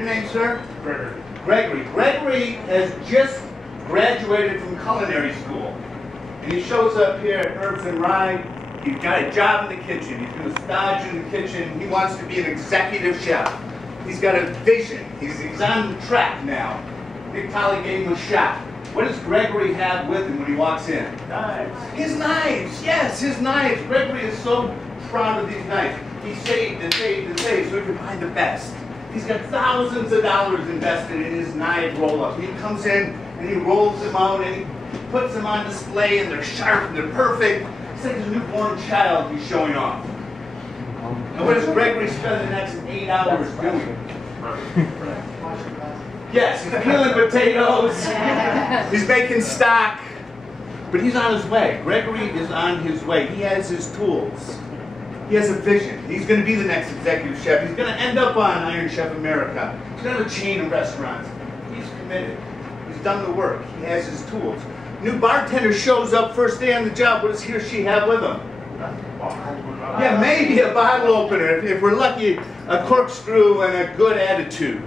Your name, sir? Gregory. Gregory. Gregory has just graduated from culinary school. And he shows up here at Herbs and Rye. He's got a job in the kitchen. He's going to stage in the kitchen. He wants to be an executive chef. He's got a vision. He's on the track now. Nick Tolley gave him a shot. What does Gregory have with him when he walks in? Knives. His knives. Yes, his knives. Gregory is so proud of these knives. He saved and saved and saved so he could buy the best. He's got thousands of dollars invested in his knife roll-up. He comes in and he rolls them out and he puts them on display and they're sharp and they're perfect. It's like a newborn child he's showing off. And what does Gregory spend the next 8 hours doing? Yes, he's peeling potatoes. He's making stock. But he's on his way. Gregory is on his way. He has his tools. He has a vision. He's going to be the next executive chef. He's going to end up on Iron Chef America. He's going to have a chain of restaurants. He's committed. He's done the work. He has his tools. New bartender shows up first day on the job. What does he or she have with him? Yeah, maybe a bottle opener. If we're lucky, a corkscrew and a good attitude.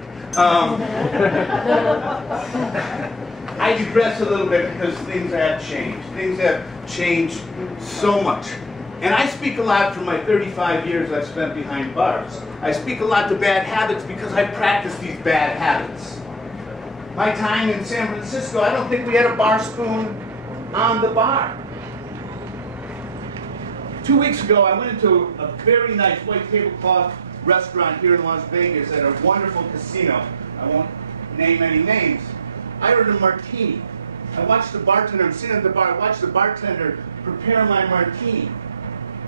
I digress a little bit because things have changed. Things have changed so much. And I speak a lot from my 35 years I've spent behind bars. I speak a lot to bad habits because I practice these bad habits. My time in San Francisco, I don't think we had a bar spoon on the bar. 2 weeks ago, I went into a very nice white tablecloth restaurant here in Las Vegas at a wonderful casino. I won't name any names. I ordered a martini. I watched the bartender, I'm sitting at the bar, I watched the bartender prepare my martini.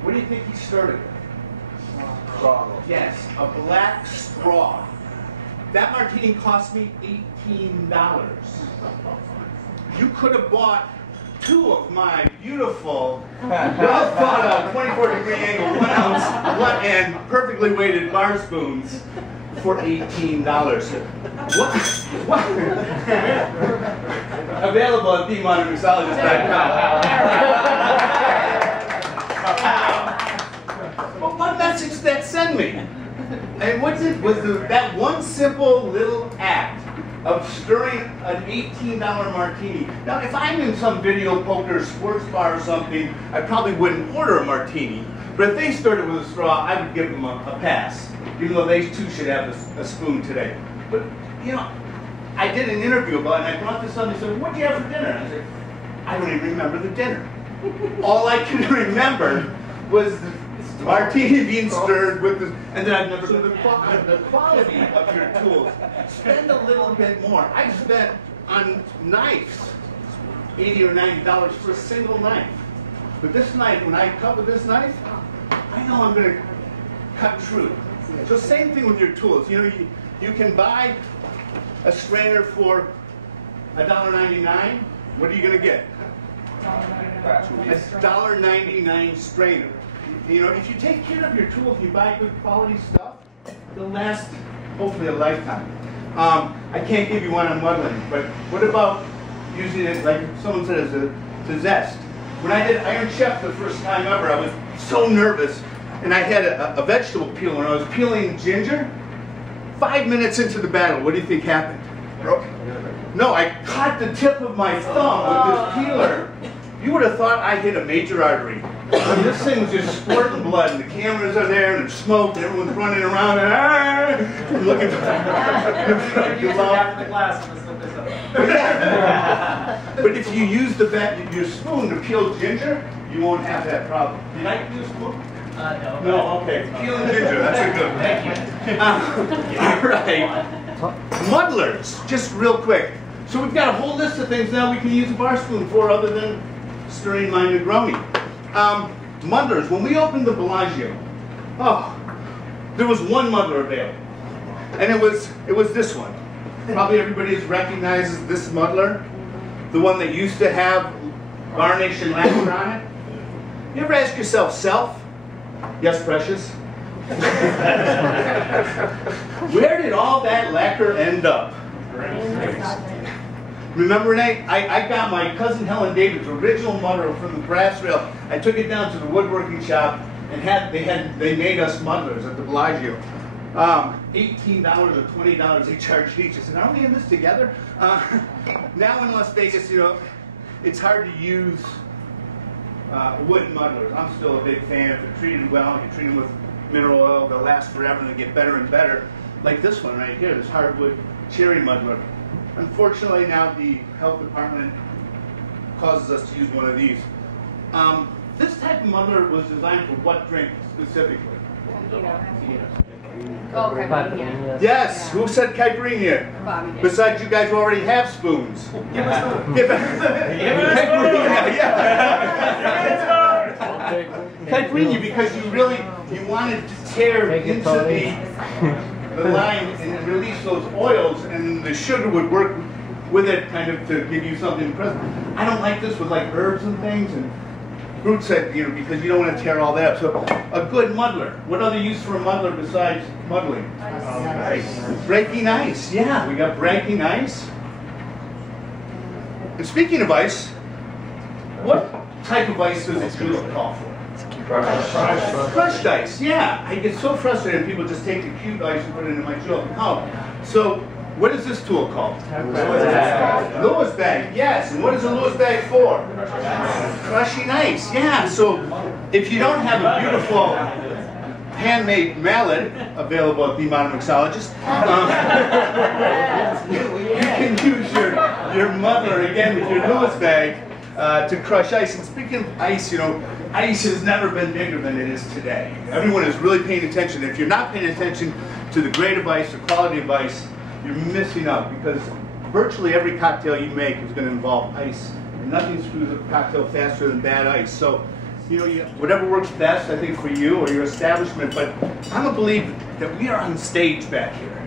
What do you think he started with? Straw. Yes, a black straw. That martini cost me $18. You could have bought 2 of my beautiful, well thought out 24-degree angle, 1 ounce, 1 and perfectly weighted bar spoons for $18. What? Available at themodernmixologist.com. But what message did that send me? And what's it was that one simple little act of stirring an $18 martini. Now, if I'm in some video poker sports bar or something, I probably wouldn't order a martini. But if they started with a straw, I would give them a pass, even though they too should have a spoon today. But, you know, I did an interview about it, and I brought this up, and they said, what'd you have for dinner? And I said, I don't even remember the dinner. All I can remember was the martini being stirred with this, and then I've never seen the quality of your tools. Spend a little bit more. I've spent on knives $80 or $90 for a single knife. But this knife, when I cut with this knife, I know I'm going to cut true. So same thing with your tools. You know, you can buy a strainer for $1.99. What are you going to get? A $1.99 strainer. You know, if you take care of your tools, you buy good quality stuff, they'll last hopefully a lifetime. I can't give you one on muddling, but what about using it like someone said as a zest? When I did Iron Chef the first time ever, I was so nervous, and I had a vegetable peeler, and I was peeling ginger. 5 minutes into the battle, what do you think happened? Broke. No, I caught the tip of my thumb with this peeler. You would have thought I hit a major artery. And this thing was just squirting blood, and the cameras are there, and there's smoke, and everyone's running around, and looking for But if you use your spoon to peel ginger, you won't have that problem. Did I use a spoon? No. No, okay. Peeling ginger, that's a good one. Thank you. All right. Muddlers, just real quick. So we've got a whole list of things now we can use a bar spoon for other than stirring my Negroni. Muddlers, when we opened the Bellagio, there was one muddler available. And it was this one. Probably everybody recognizes this muddler. The one that used to have varnish and lacquer on it. You ever ask yourself, self? Yes, precious? Where did all that lacquer end up? Remember, Renee? I got my cousin Helen David's original muddler from the brass rail. I took it down to the woodworking shop, and they made us muddlers at the Bellagio. $18 or $20 they charge each. I said, aren't we in this together? Now in Las Vegas, you know, it's hard to use wood muddlers. I'm still a big fan. If they're treated well, you treat them with mineral oil, they'll last forever and they get better and better. Like this one right here, this hardwood cherry muddler. Unfortunately, now the health department causes us to use one of these. This type of muddler was designed for what drink specifically? Oh, caipirinha. Yes, who said caipirinha? Bobby did. Besides, you guys already have spoons. Give us caipirinha, because you wanted to tear into the lime and release those oils, and the sugar would work with it kind of to give you something present. I don't like this with like herbs and things, and Brute said, you know, because you don't want to tear all that up. So a good muddler. What other use for a muddler besides muddling? Ice. Breaking ice. Yeah, we got breaking ice. And speaking of ice, what type of ice does this tool call for? Crushed ice. Yeah, I get so frustrated when people just take the cute ice and put it in my julep. Oh, so what is this tool called? Lewis bag. Yes. And what is a Lewis bag for? Crushing ice. Yeah. So if you don't have a beautiful handmade mallet available at the Modern Mixologist, you can use your muddler again with your Lewis bag to crush ice. And speaking of ice, you know, ice has never been bigger than it is today. Everyone is really paying attention. If you're not paying attention to the grade of ice, the quality of ice, you're missing out, because virtually every cocktail you make is going to involve ice. And nothing screws up a cocktail faster than bad ice. So, you know, whatever works best, I think, for you or your establishment. But I'm a believer that we are on stage back here.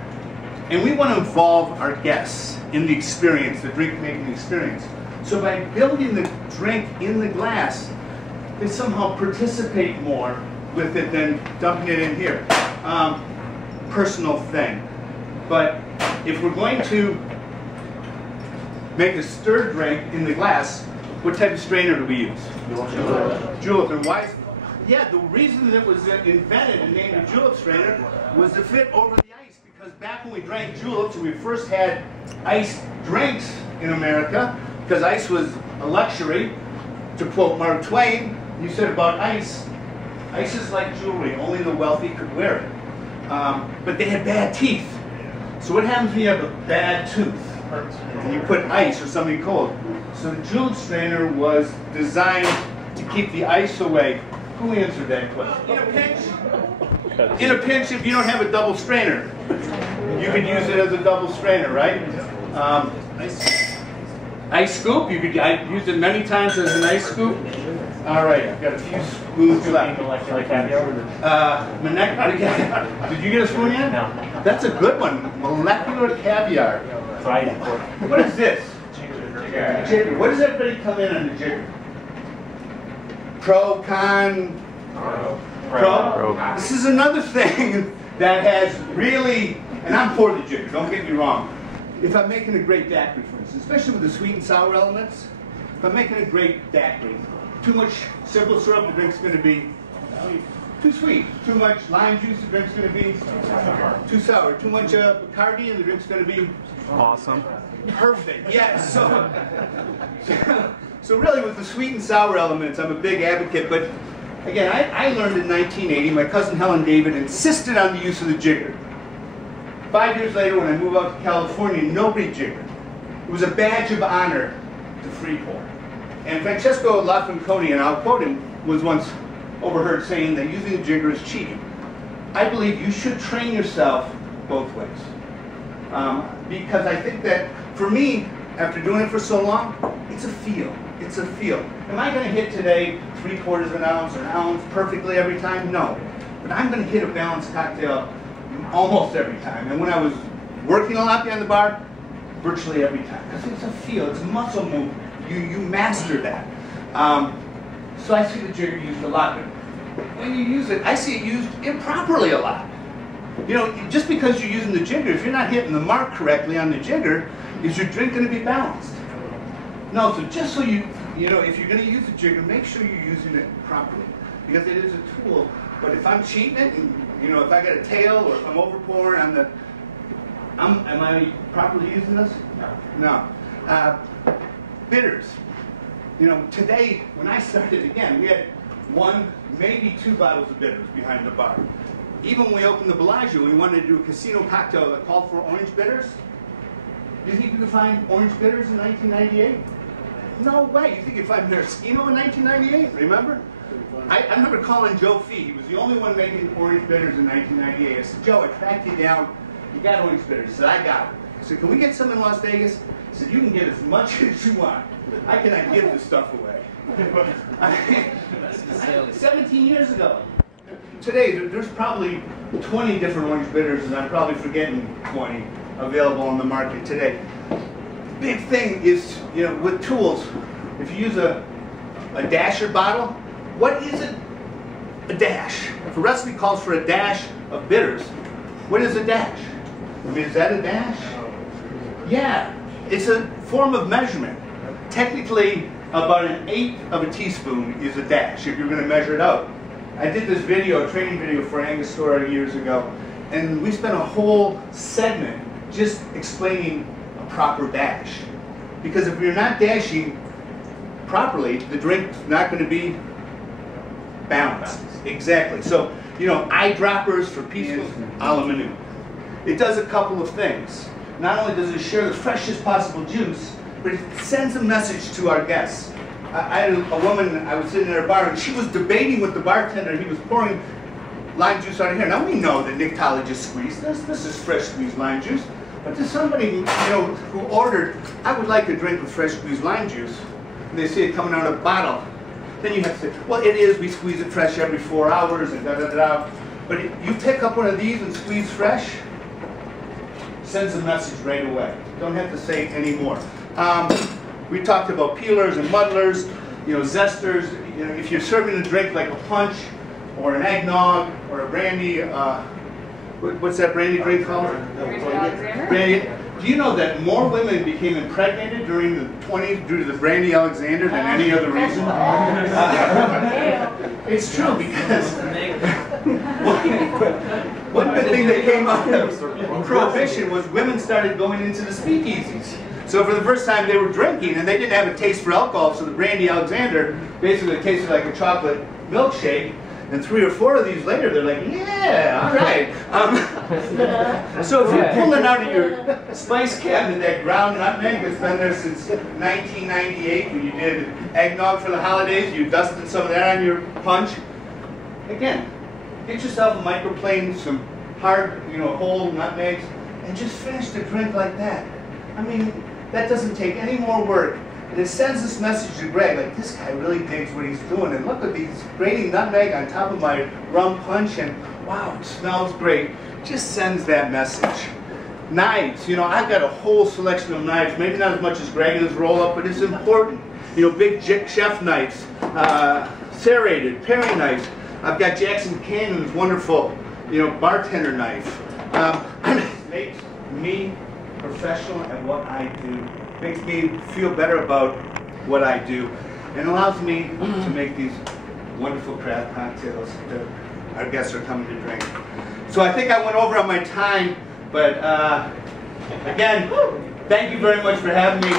And we want to involve our guests in the experience, the drink-making experience. So by building the drink in the glass, they somehow participate more with it than dumping it in here. Personal thing. But if we're going to make a stirred drink in the glass, what type of strainer do we use? Julep. And why? Yeah, the reason that it was invented and named a julep strainer was to fit over the ice. Because back when we drank juleps, we first had iced drinks in America, because ice was a luxury. To quote Mark Twain, you said about ice, ice is like jewelry, only the wealthy could wear it. But they had bad teeth. So what happens when you have a bad tooth? And you put ice or something cold. So the julep strainer was designed to keep the ice away. Who answered that question? In a pinch, if you don't have a double strainer, you could use it as a double strainer, right? Ice scoop, I've used it many times as an ice scoop. All right, I've got a few spoons left. Molecular caviar? Did you get a spoon yet? No. That's a good one. Molecular caviar. Fried. What is this? Jigger. What does everybody come in on the jigger? Pro, con? Pro? This is another thing that has really, and I'm for the jigger, don't get me wrong. If I'm making a great daiquiri, for instance, especially with the sweet and sour elements, if I'm making a great daiquiri, too much simple syrup, the drink's going to be too sweet. Too much lime juice, the drink's going to be too sour. Too much Bacardi, and the drink's going to be awesome. Perfect. Yes. So really, with the sweet and sour elements, I'm a big advocate. But again, I learned in 1980. My cousin Helen David insisted on the use of the jigger. 5 years later, when I moved out to California, nobody jiggered. It was a badge of honor to free pour. And Francesco Lafranconi, and I'll quote him, was once overheard saying that using a jigger is cheating. I believe you should train yourself both ways. Because I think that, for me, after doing it for so long, it's a feel. It's a feel. Am I going to hit today 3/4 of an ounce or an ounce perfectly every time? No. But I'm going to hit a balanced cocktail almost every time. And when I was working a lot behind the bar, virtually every time. Because it's a feel. It's a muscle movement. You master that. So I see the jigger used a lot. But when you use it, I see it used improperly a lot. You know, just because you're using the jigger, if you're not hitting the mark correctly on the jigger, is your drink going to be balanced? No, so just so you know, if you're going to use the jigger, make sure you're using it properly. Because it is a tool But if I'm cheating it, and, you know, if I got a tail or if I'm over pouring on the, am I properly using this? No. Bitters. You know, today, when I started again, we had 1, maybe 2 bottles of bitters behind the bar. Even when we opened the Bellagio, we wanted to do a casino cocktail that called for orange bitters. Do you think you could find orange bitters in 1998? No way. You think you could find maraschino in 1998? Remember? I remember calling Joe Fee. He was the only one making orange bitters in 1998. I said, Joe, I tracked you down. You got orange bitters. He said, I got it. I said, can we get some in Las Vegas? He said, you can get as much as you want. I cannot give this stuff away. 17 years ago. Today, there's probably 20 different orange bitters, and I'm probably forgetting 20 available on the market today. Big thing is, you know, with tools, if you use a dasher bottle, what is a dash? If a recipe calls for a dash of bitters, what is a dash? I mean, is that a dash? Yeah, it's a form of measurement. Technically, about 1/8 of a teaspoon is a dash if you're going to measure it out. I did this video, a training video for Angostura years ago, and we spent a whole segment just explaining a proper dash. Because if you're not dashing properly, the drink's not going to be balanced. Exactly. So, you know, eyedroppers for peaceful a la menu. It does a couple of things. Not only does it share the freshest possible juice, but it sends a message to our guests. I had a woman, I was sitting at a bar, and she was debating with the bartender. He was pouring lime juice out of here. Now we know that Nick Tolley just squeezed this. This is fresh squeezed lime juice. But to somebody, you know, who ordered, I would like a drink with fresh squeezed lime juice, and they see it coming out of a bottle, then you have to say, well, it is, we squeeze it fresh every 4 hours, and da-da-da-da. But you pick up one of these and squeeze fresh, sends a message right away. Don't have to say any more. We talked about peelers and muddlers, you know, zesters. You know, if you're serving a drink like a punch, or an eggnog, or a brandy, what's that brandy drink called? Brandy. Do you know that more women became impregnated during the 20s due to the Brandy Alexander than any other reason? It's true, because one good thing that came out of Prohibition was women started going into the speakeasies. So for the first time they were drinking, and they didn't have a taste for alcohol, so the Brandy Alexander basically tasted like a chocolate milkshake. And 3 or 4 of these later, they're like, yeah, all right. So if you're pulling out of your spice cabinet that ground nutmeg that's been there since 1998, when you did eggnog for the holidays, you dusted some of that on your punch. Again, get yourself a microplane, some hard, you know, whole nutmegs, and just finish the drink like that. I mean, that doesn't take any more work. And it sends this message to Greg, like, this guy really digs what he's doing. And look at these grating nutmeg on top of my rum punch, and wow, it smells great. Just sends that message. Knives, you know, I've got a whole selection of knives, maybe not as much as Greg in his roll-up, but it's important. You know, big chef knives, serrated, paring knives. I've got Jackson Cannon's wonderful, you know, bartender knife. It makes me professional at what I do. Makes me feel better about what I do, and allows me to make these wonderful craft cocktails that our guests are coming to drink. So I think I went over on my time, but again, thank you very much for having me.